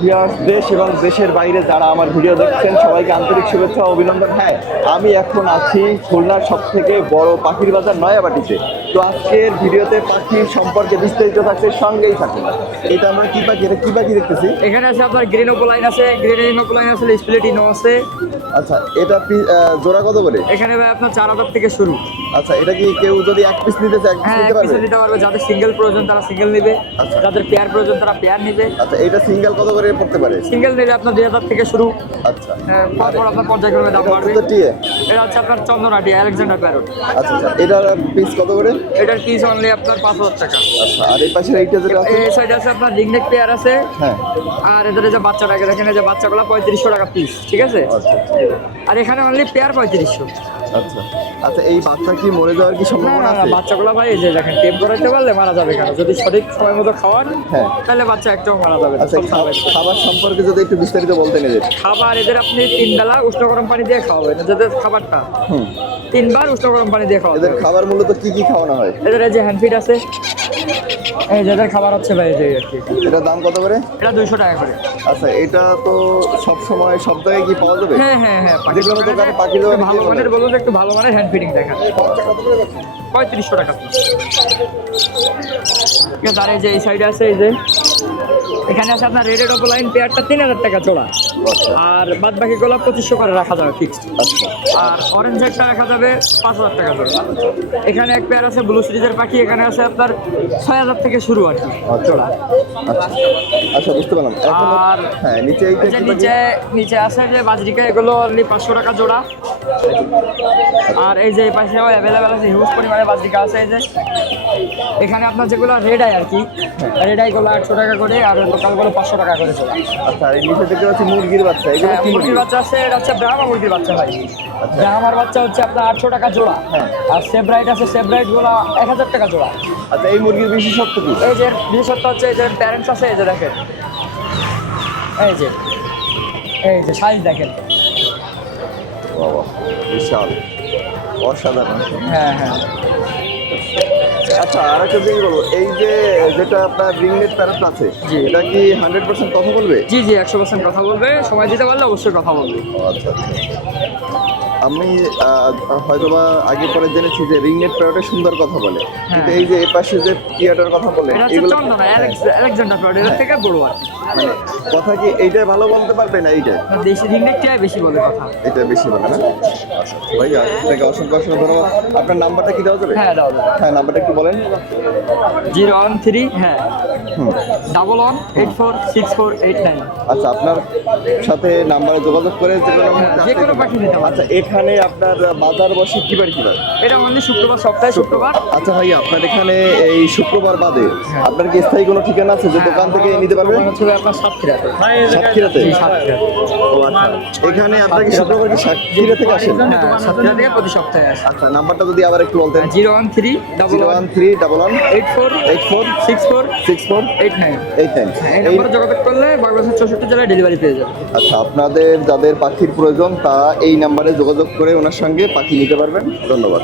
Viewers, দেশ এবং দেশের বাইরে যারা আমার ভিডিও দেখছেন সবাইকে আন্তরিক শুভেচ্ছা ও অভিনন্দন। হ্যাঁ, আমি এখন আছি খুলনার সব থেকে বড় পাখির বাজার নয়াবাটিতে। তো আজকের ভিডিওতে পাখির সম্পর্কে বিস্তারিত থাকছে, সঙ্গেই থাকুন। এটা আমরা কি পাখি, এটা কি পাখি দেখতেছি? এখানে আছে আপনার গ্রিন ওপোলাইন আছে, গ্রিন ওপোলাইন আছে, স্প্লিটিনো আছে। আচ্ছা, এটা জোড়া কত করে? এখানে ভাই আপনার 4000 থেকে শুরু। আচ্ছা, এটা কি কেউ যদি এক পিস নিতে চায় এক পিস হ্যাঁ, নিতে এক পিস পারবে? নিতে পারবে। যাদের সিঙ্গেল প্রয়োজন তারা সিঙ্গেল নেবে, আচ্ছা। যাদের পেয়ার প্রয়োজন তারা পেয়ার নেবে। আচ্ছা, এটা সিঙ্গেল কত করে পড়তে পারে? সিঙ্গেল নিলে আপনার 2000 থেকে শুরু। আচ্ছা, পরপর আপনার পর্যায়ক্রমে দাম বাড়বে। এটা টিয়ে? এটা হচ্ছে আপনার চন্দনাটি আলেকজান্ডার প্যারট। আচ্ছা আচ্ছা, এটার পিস কত করে? এটার পিস অনলি আপনার 5000 টাকা। আচ্ছা, আর এই পাশের এইটা যেটা আছে? এই সাইডে আছে আপনার রিংনেক পেয়ার আছে। হ্যাঁ। আর এদের যে বাচ্চাটাকে দেখেন, এই যে বাচ্চাগুলো 3500 টাকা পিস, ঠিক আছে? আচ্ছা আর এখানে অনলি পেয়ার 3500। আচ্ছা আচ্ছা, এই বাচ্চা কি মরে যাওয়ার কি না সম্ভাবনা না না, আছে? বাচ্চাগুলো ভাই এই যে দেখেন টেপ করাইতে পারলে মারা যাবে কেন? যদি সঠিক সময় মতো খাওয়ান হ্যাঁ। তাহলে বাচ্চা একটাও মারা যাবে না। আচ্ছা, খাবার সম্পর্কে যদি একটু বিস্তারিত বলতেন এদের। খাবার এদের আপনি 3 বেলা উষ্ণ গরম পানি দিয়ে খাওয়াবেন। এদের খাবারটা 3 বার উষ্ণ গরম পানি দিয়ে খাওয়াবেন। এদের খাবার মূলত কি কি খাওয়ানো হয়? এদের এই যে হ্যান্ড ফিড আছে, এই যে এদের খাবার হচ্ছে ভাই এই যে আর কি। এটার দাম কত করে? এটা 200 টাকা করে। আচ্ছা, এটা তো সব সময় সব জায়গায় কি পাওয়া যাবে? হ্যাঁ হ্যাঁ হ্যাঁ, যে কোনো দোকানে পাখির দোকানে ভালো মানের বলুন, একটু ভালো মানের হ্যান্ড ফিডিং দেখান। 3500 টাকা পিস। ঠিক আছে, আর এই যে এই সাইডে আছে, এই যে এখানে আছে আপনার রেড ওপোলাইন পেয়ারটা 3000 টাকা জোড়া। আর বাদ বাকি গুলো 2500 করে রাখা যাবে ফিক্সড। আচ্ছা আর অরেঞ্জ একটা রাখা যাবে 5000 টাকা জোড়া। এখানে এক পেয়ার আছে ব্লু সিরিজের পাখি, এখানে আছে আপনার 6000 থেকে শুরু আর কি জোড়া। আচ্ছা আচ্ছা, বুঝতে পারলাম। এখন আর হ্যাঁ, নিচে এইটা এই যে কি পাখি? নিচে আছে যে বাজরিকা, এগুলো অনলি 500 টাকা জোড়া। আর এই যে এই পাশেও অ্যাভেলেবেল আছে, হিউজ পরিমাণে বাজরিকা আছে। এই যে এখানে আপনার যেগুলো রেড আই আর কি, রেড আইগুলো 800 টাকা করে, আর লোকালগুলো 500 টাকা করে জোড়া। আচ্ছা, আর এই নিচে দেখতে পাচ্ছি মুরগির বাচ্চা, এগুলো কি মুরগি? মুরগির বাচ্চা আছে, এটা হচ্ছে ব্রাহ্মা মুরগির বাচ্চা ভাই। ব্রাহ্মার বাচ্চা হচ্ছে আপনার 800 টাকা জোড়া। আর সেব্রাইট আছে, সেব্রাইট গুলো 1000 টাকা জোড়া। আচ্ছা, এই মুরগির বিশেষত্ব কি? এই যে বিশেষত্ব হচ্ছে এই যে প্যারেন্টস আছে, এই যে দেখেন, এই যে সাইজ দেখেন। বাবা, বিশাল, অসাধারণ। হ্যাঁ হ্যাঁ। আচ্ছা, আর একটা জিনিস বলবো, এই যে যেটা আপনার রিংনেট প্যারট আছে, জি। এটা কি 100% কথা বলবে? জি জি, 100% কথা বলবে। সময় দিতে পারলে অবশ্যই কথা বলবে। আচ্ছা আচ্ছা, আমি হয়তোবা আগে পরে জেনেছি যে রিংনেট প্যারটে সুন্দর কথা বলে, কিন্তু এই যে এই পাশে যে টিয়াটার কথা বলে, এটা হচ্ছে এগুলো চন্দনা আলেকজান্ডার প্যারট, এর থেকে বড় আর কি। মানে কথা কি এইটাই ভালো বলতে পারবে না এইটাই? দেশি রিংনেকটাই বেশি বলে কথা। এটা বেশি বলে না? আচ্ছা ভাই, আপনাকে অসংখ্য অসংখ্য ধন্যবাদ। আপনার নাম্বারটা কি দেওয়া যাবে? হ্যাঁ দাও দাও। হ্যাঁ, নাম্বারটা একটু বলেন। 013 হ্যাঁ 11846489। আচ্ছা, আপনার সাথে নাম্বারে যোগাযোগ করে যে কোনো পাখি নিতে পারবে। আচ্ছা, এখানে আপনার বাজার বসে কিবার কিবার? এটা মানে শুক্রবার, সপ্তাহে শুক্রবার। আচ্ছা ভাই, আপনার এখানে এই শুক্রবার বাদে আপনার কি স্থায়ী কোনো ঠিকানা আছে যে দোকান থেকে নিতে পারবেন? হচ্ছে আপনার সাতক্ষীরাতে। সাতক্ষীরাতে? জি, সাতক্ষীরা। ও আচ্ছা, এখানে আপনার কি শুক্রবার কি সাতক্ষীরা থেকে আসেন? হ্যাঁ, সাতক্ষীরা থেকে প্রতি সপ্তাহে আসে। আচ্ছা, নাম্বারটা যদি আবার একটু বলতেন। 013 01311 846489। এই এই নম্বরে যোগাযোগ করলে বাংলাদেশের 64 জেলায় ডেলিভারি পেয়ে যাবে। আচ্ছা, আপনাদের যাদের পাখির প্রয়োজন তা এই নাম্বারে যোগাযোগ করে ওনার সঙ্গে পাখি নিতে পারবেন। ধন্যবাদ।